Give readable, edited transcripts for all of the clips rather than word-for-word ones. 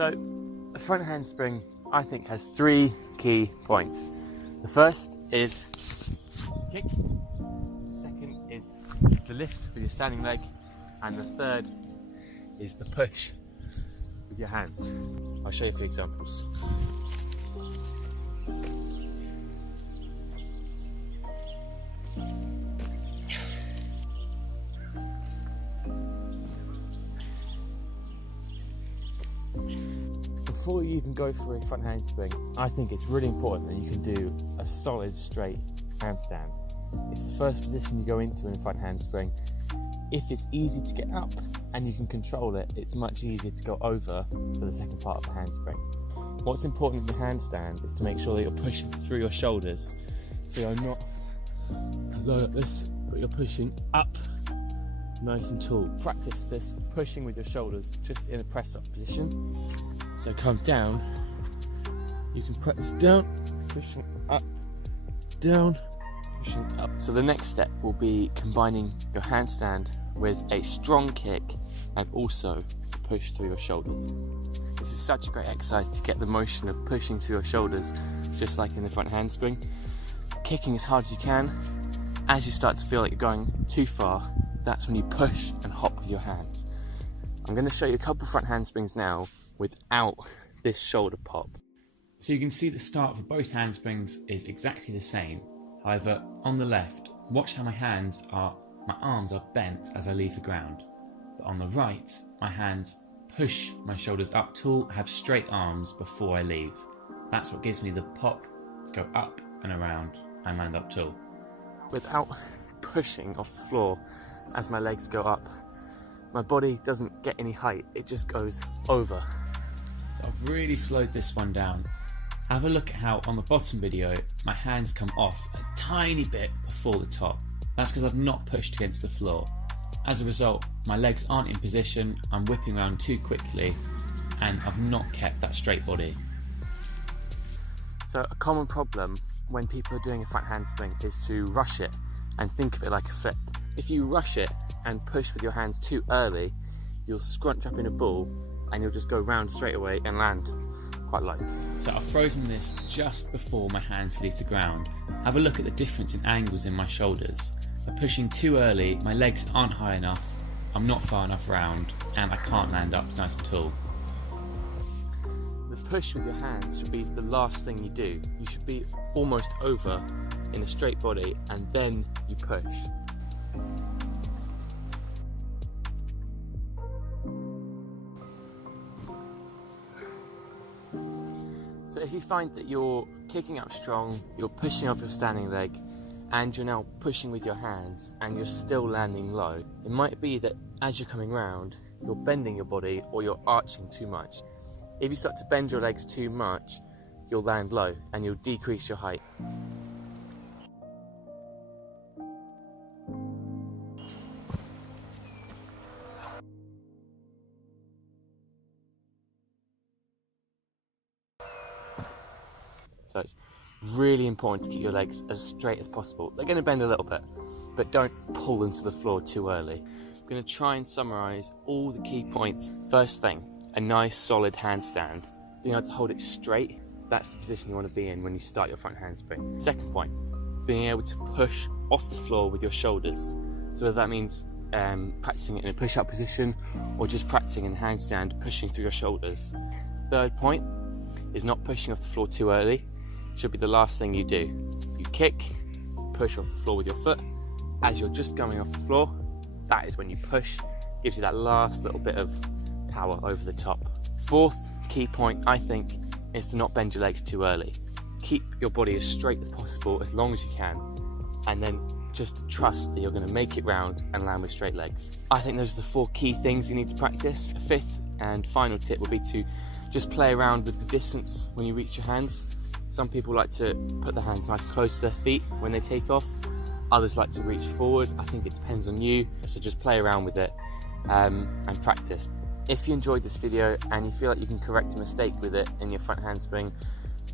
So a front handspring, I think, has 3 key points. The first is kick, the second is the lift with your standing leg, and the third is the push with your hands. I'll show you a few examples. Before you even go for a front handspring, I think it's really important that you can do a solid straight handstand. It's the first position you go into in a front handspring. If it's easy to get up and you can control it, it's much easier to go over for the second part of the handspring. What's important in the handstand is to make sure that you're pushing through your shoulders, so you're not low like this, but you're pushing up nice and tall. Practice this pushing with your shoulders just in a press up position. So come down, you can practice down, pushing up, down, pushing up. So the next step will be combining your handstand with a strong kick and also push through your shoulders. This is such a great exercise to get the motion of pushing through your shoulders, just like in the front handspring. Kicking as hard as you can. As you start to feel like you're going too far, that's when you push and hop with your hands. I'm going to show you a couple front handsprings now without this shoulder pop. So you can see the start for both handsprings is exactly the same. However, on the left, watch how my arms are bent as I leave the ground. But on the right, my hands push my shoulders up tall, have straight arms before I leave. That's what gives me the pop to go up and around and land up tall. Without pushing off the floor as my legs go up, my body doesn't get any height, it just goes over. So I've really slowed this one down. Have a look at how on the bottom video, my hands come off a tiny bit before the top. That's because I've not pushed against the floor. As a result, my legs aren't in position, I'm whipping around too quickly, and I've not kept that straight body. So a common problem when people are doing a front handspring is to rush it and think of it like a flip. If you rush it and push with your hands too early, you'll scrunch up in a ball and you'll just go round straight away and land quite low. So I've frozen this just before my hands leave the ground. Have a look at the difference in angles in my shoulders. By pushing too early, my legs aren't high enough, I'm not far enough round, and I can't land up nice and tall. The push with your hands should be the last thing you do. You should be almost over in a straight body and then you push. So if you find that you're kicking up strong, you're pushing off your standing leg, and you're now pushing with your hands and you're still landing low, it might be that as you're coming round, you're bending your body or you're arching too much. If you start to bend your legs too much, you'll land low and you'll decrease your height. So it's really important to keep your legs as straight as possible. They're going to bend a little bit, but don't pull them to the floor too early. I'm going to try and summarise all the key points. First thing, a nice solid handstand. Being able to hold it straight, that's the position you want to be in when you start your front handspring. Second point, being able to push off the floor with your shoulders. So whether that means practicing it in a push-up position or just practicing in a handstand, pushing through your shoulders. Third point is not pushing off the floor too early. Should be the last thing you do. You kick, push off the floor with your foot. As you're just coming off the floor, that is when you push, gives you that last little bit of power over the top. Fourth key point, I think, is to not bend your legs too early. Keep your body as straight as possible as long as you can, and then just trust that you're going to make it round and land with straight legs. I think those are the 4 key things you need to practice. A fifth and final tip would be to just play around with the distance when you reach your hands. Some people like to put their hands nice close to their feet when they take off. Others like to reach forward. I think it depends on you. So just play around with it and practice. If you enjoyed this video and you feel like you can correct a mistake with it in your front handspring,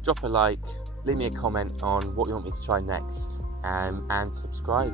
drop a like, leave me a comment on what you want me to try next, and subscribe.